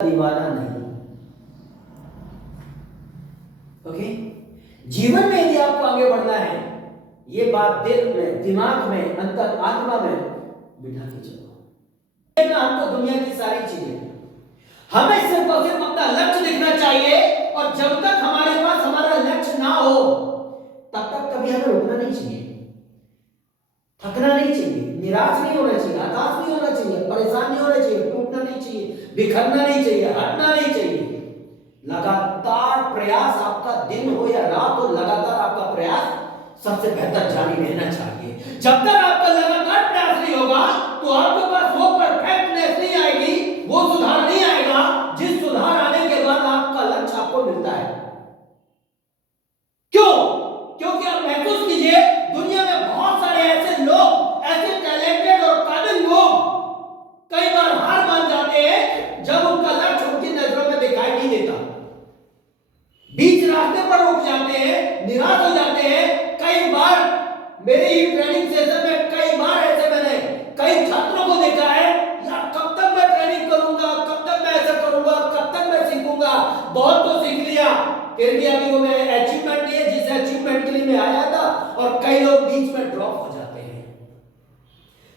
दीवाना नहीं। ओके, जीवन में यदि आपको आगे बढ़ना है, ये बात दिल में, दिमाग में, अंतर आत्मा में बिठा के चलो। हमको दुनिया की सारी चीजें, हमें सिर्फ और सिर्फ अपना लक्ष्य दिखना चाहिए, और जब तक हमारे पास हमारा लक्ष्य ना हो तब तक कभी हमें रुकना नहीं चाहिए, थकना नहीं चाहिए, निराश नहीं होना चाहिए, हताश नहीं होना चाहिए, परेशान नहीं होना चाहिए, टूटना नहीं चाहिए, बिखरना नहीं चाहिए, हटना नहीं चाहिए। लगातार प्रयास, आपका दिन हो या रात हो, लगातार आपका प्रयास सबसे बेहतर जारी रहना चाहिए। जब तक आपका लगातार प्रयास नहीं होगा तो आपके पास वो परफेक्टनेस नहीं आएगी, वो सुधार नहीं आएगा जिस सुधार आने के बाद आपका लक्ष्य आपको मिलता है। क्यों? क्योंकि आप महसूस कीजिए, दुनिया में बहुत सारे ऐसे लोग, ऐसे टैलेंटेड और काबिल लोग कई बार हार मान जाते हैं जब उनका लक्ष्य उनकी नजरों में दिखाई नहीं देता, बीच रास्ते पर रुक जाते हैं, निराश हो जाते हैं। कई बार मेरे ही ट्रेनिंग सेशन में कई बार ऐसे मैंने कई छात्रों को देखा है, यार कब तक मैं ट्रेनिंग करूंगा, कब तक मैं ऐसा करूंगा, कब तक मैं सीखूंगा, बहुत तो सीख लिया, फिर भी अभी वो मेरे अचीवमेंट नहीं है जिस अचीवमेंट के लिए मैं आया था। और कई लोग बीच में ड्रॉप हो जाते हैं,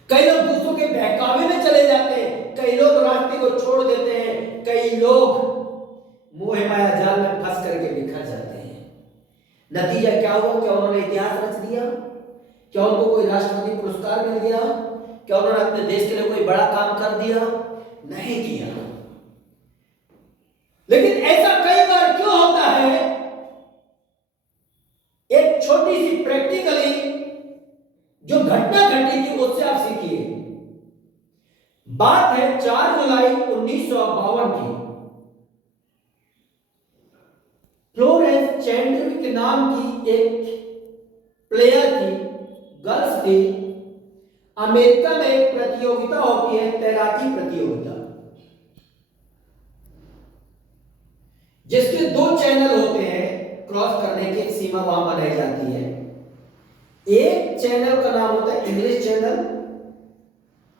कई लोग दूसरों के बहकावे में चले जाते हैं, कई लोग रास्ते को छोड़ देते हैं, कई लोग मोह माया जाल में फंस करके बिखर जाते हैं। नतीजा क्या हुआ? क्या उन्होंने इतिहास रच दिया? क्या उनको कोई राष्ट्रपति पुरस्कार मिल गया? क्या उन्होंने अपने देश के लिए कोई बड़ा काम कर दिया? नहीं किया। लेकिन ऐसा कई बार क्यों होता है? एक छोटी सी प्रैक्टिकली जो घटना घटी थी उससे आप सीखिए। बात है 4 जुलाई 1952 की। फ्लोरेंस चैंडविक नाम की एक प्लेयर थी, गर्ल्स थी। अमेरिका में एक प्रतियोगिता होती है, तैराकी प्रतियोगिता, जिसके 2 चैनल होते हैं, क्रॉस करने की एक सीमा वहां बनाई जाती है। एक चैनल का नाम होता है इंग्लिश चैनल,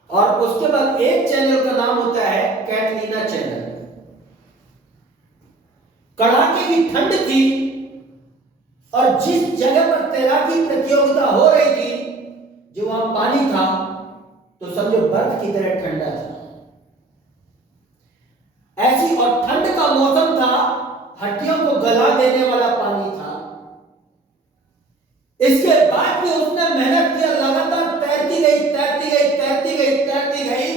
और उसके बाद एक चैनल का नाम होता है कैटलीना चैनल। कड़ाके की ठंड थी, और जिस जगह पर तैराकी प्रतियोगिता हो रही थी, जो वहां पानी था तो समझो बर्फ की तरह ठंडा था। ऐसी और ठंड का मौसम था, हड्डियों को गला देने वाला पानी था। इसके बाद भी उसने मेहनत किया, लगातार तैरती गई, तैरती गई, तैरती गई, तैरती गई,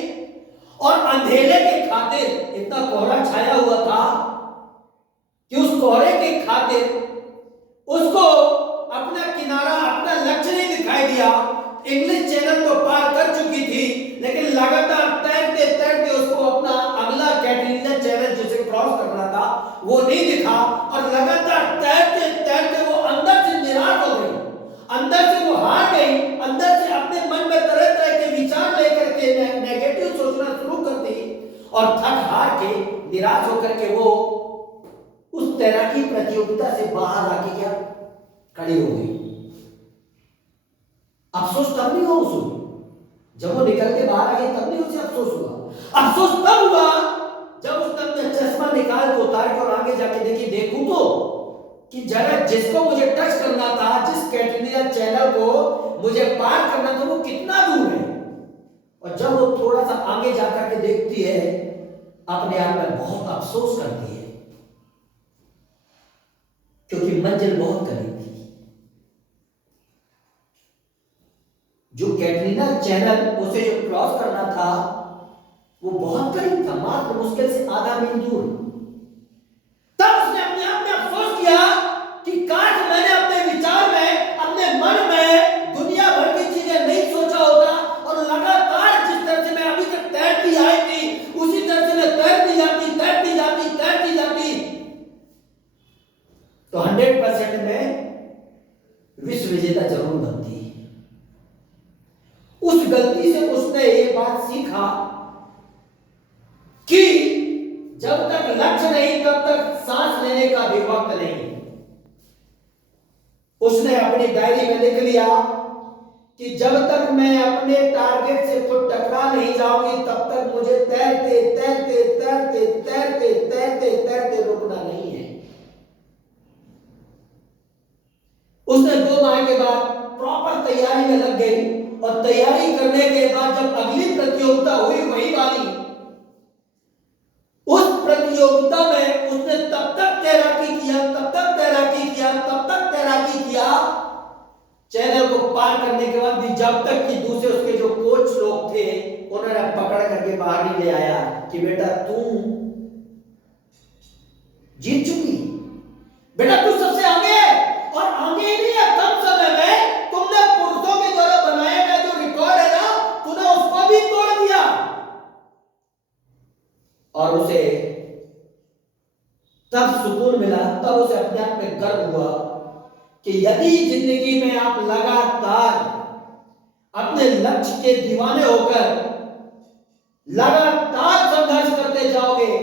और अंधेरे के खातिर, इतना कोहरा छाया हुआ था कि उस कोहरे के खातिर उसको अपना किनारा, अपना लक्ष्य नहीं दिखाई दिया। इंग्लिश चैनल तो पार कर चुकी थी, लेकिन लगातार तैरते तैरते उसको अपना अगला कैटलीना चैनल जिसे क्रॉस करना था वो नहीं दिखा, और लगातार तैरते तैरते वो अंदर से निराश हो गई, अंदर से वो हार गई, अंदर से अपने मन में तरह तरह के विचार लेकर के नेगेटिव सोचना शुरू कर दी, और थक हार के, निराश होकर के वो उस तैराकी प्रतियोगिता से बाहर आके क्या खड़ी हो गई। अफसोस तब नहीं हुआ उसे, जब वो निकल के बाहर आ गई तब नहीं उसे अफसोस हुआ। अफसोस तब हुआ जब उसने अपना चश्मा निकाल के उतार के और आगे जाके देखी, देखूं तो कि जगह जिसको मुझे टच करना था, जिस कैटलीना चैनल को मुझे पार करना था, वो कितना दूर है। और जब वो थोड़ा सा आगे जाकर के देखती है, अपने आप में बहुत अफसोस करती है, क्योंकि मंजिल बहुत करीब थी। जो कैटलीना चैनल उसे जो क्रॉस करना था वो बहुत करीब था, मात्र मुश्किल से आधा मील दूर। तब उसने अपने आप में अफसोस किया कि काश मैंने अपने विचार में, अपने मन में दुनिया भर की चीजें नहीं सोचा होता, और लगातार जिस तरह से मैं अभी तक तैरती आई थी उसी तरह से मैं तैरती जाती, तैरती जाती, तैरती जाती, तो 100% में विश्व विजेता जरूर बनती। उस गलती से उसने ये बात सीखा कि जब तक लक्ष्य नहीं तब तक सांस लेने का भी वक्त नहीं। उसने अपनी डायरी में लिख लिया कि जब तक मैं अपने टारगेट से खुद टकरा नहीं जाऊंगी तब तक मुझे तैरते तैरते तैरते तैरते तैरते तैरते रुकना नहीं है। उसने 2 माह के बाद प्रॉपर तैयारी में लग गई और तैयारी करने के बाद जब अगली प्रतियोगिता हुई वही वाली, उस प्रतियोगिता में उसने तब तक तैराकी किया, तब तक तैराकी किया, तब तक तैराकी किया, चैनल को पार करने के बाद भी, जब तक कि दूसरे उसके जो कोच लोग थे उन्होंने पकड़ करके बाहर नहीं ले आया कि बेटा तू जीत चुकी, बेटा तू सबसे आगे है। और आगे ही नहीं है, कम समय में तुमने पुरुषों के द्वारा बनाया गया जो रिकॉर्ड है ना, तूने उसको भी तोड़ दिया। और उसे तब सुकून मिला, तब उसे अपने आप में गर्व हुआ कि यदि जिंदगी में आप लगातार अपने लक्ष्य के दीवाने होकर लगातार संघर्ष करते जाओगे,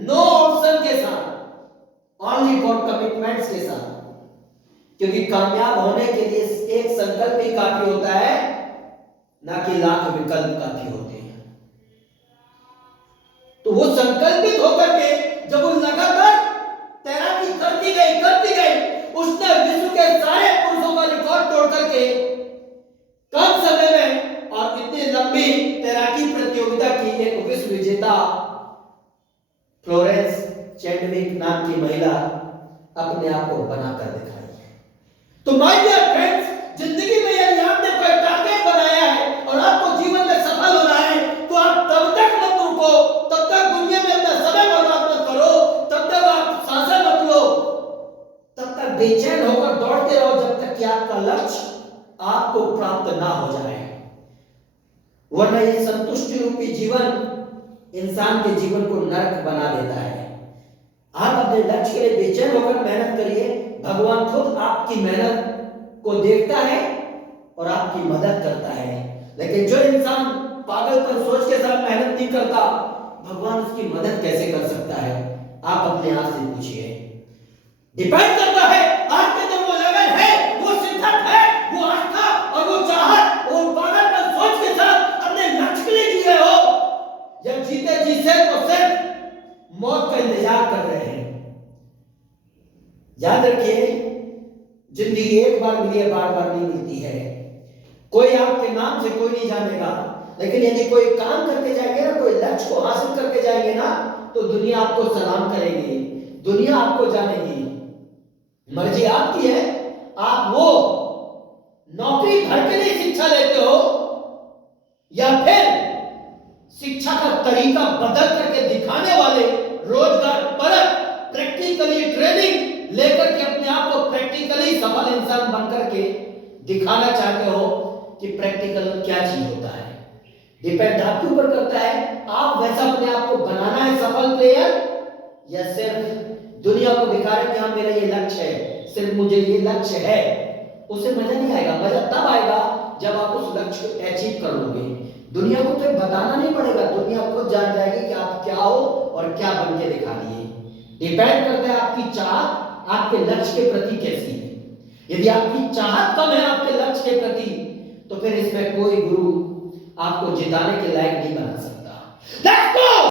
नो ऑप्शन के साथ, ओनली फॉर कमिटमेंट्स के साथ, क्योंकि कामयाब होने के लिए एक संकल्प ही काफी होता है, ना कि लाख विकल्प काफी होते हैं। तो वो संकल्पित होकर के जब वो लगातार तैराकी करती गई, उसने विश्व के सारे पुरुषों का रिकॉर्ड तोड़ करके कम समय में और इतनी लंबी तैराकी प्रतियोगिता की एक विश्व विजेता फ्लोरेंस चैडविक नाम की महिला अपने आप को बनाकर दिखाई है। तो माय डियर फ्रेंड्स, जिंदगी में यदि आपने कोई टारगेट बनाया है और आपको जीवन में सफल होना है तो आप तब तक मत रुको, तब तक दुनिया में अपना समय बर्बाद मत करो, तब तक आप सांसें मत लो, तब तक बेचैन होकर दौड़ते रहो जब तक कि आपका लक्ष्य आपको प्राप्त ना हो जाए। वरना ये संतुष्टि रूपी जीवन इंसान के जीवन को नरक बना देता है। आप अपने लक्ष्य के लिए बेचैन होकर मेहनत करिए, भगवान खुद आपकी मेहनत को देखता है और आपकी मदद करता है। लेकिन जो इंसान पागलपन सोच के साथ मेहनत नहीं करता, भगवान उसकी मदद कैसे कर सकता है? आप अपने आप से पूछिए। डिपेंड करता है आपके अंदर वो लगन है, वो शिद्दत है, वो आस्था और वो चाहत और पागलपन सोच के साथ अपने लक्ष्य के लिए जी रहे हो, या जीते जी सिर्फ मौत का इंतजार कर रहे हैं। याद रखिए, जिंदगी एक बार मिली है, बार बार नहीं मिलती है। कोई आपके नाम से कोई नहीं जानेगा, लेकिन यदि कोई काम करके जाएंगे ना, कोई लक्ष्य को हासिल करके जाएंगे ना, तो दुनिया आपको सलाम करेगी, दुनिया आपको जानेगी। मर्जी आपकी है, आप वो नौकरी भर के लिए शिक्षा लेते हो या फिर शिक्षा का तरीका बदल करके दिखाने वाले, रोजगार परक प्रैक्टिकली ट्रेनिंग लेकर के अपने आप को प्रैक्टिकली सफल इंसान बनकर के दिखाना चाहते हो कि प्रैक्टिकल क्या चीज होता है। डिपेंड आपके ऊपर करता है, आप वैसा अपने आप को बनाना है सफल प्लेयर, या सिर्फ दुनिया को दिखा रहे कि हाँ मेरा ये लक्ष्य है, सिर्फ मुझे ये लक्ष्य है। उससे मजा नहीं आएगा। मजा तब आएगा जब आप उस लक्ष्य को अचीव कर लोगे। दुनिया को फिर बताना नहीं पड़ेगा, दुनिया खुद जान जाएगी कि आप क्या हो और क्या बन के दिखा दिए। डिपेंड करता है आपकी चाहत आपके लक्ष्य के प्रति कैसी है। यदि आपकी चाहत कम है आपके लक्ष्य के प्रति, तो फिर इसमें कोई गुरु आपको जिताने के लायक नहीं बना सकता।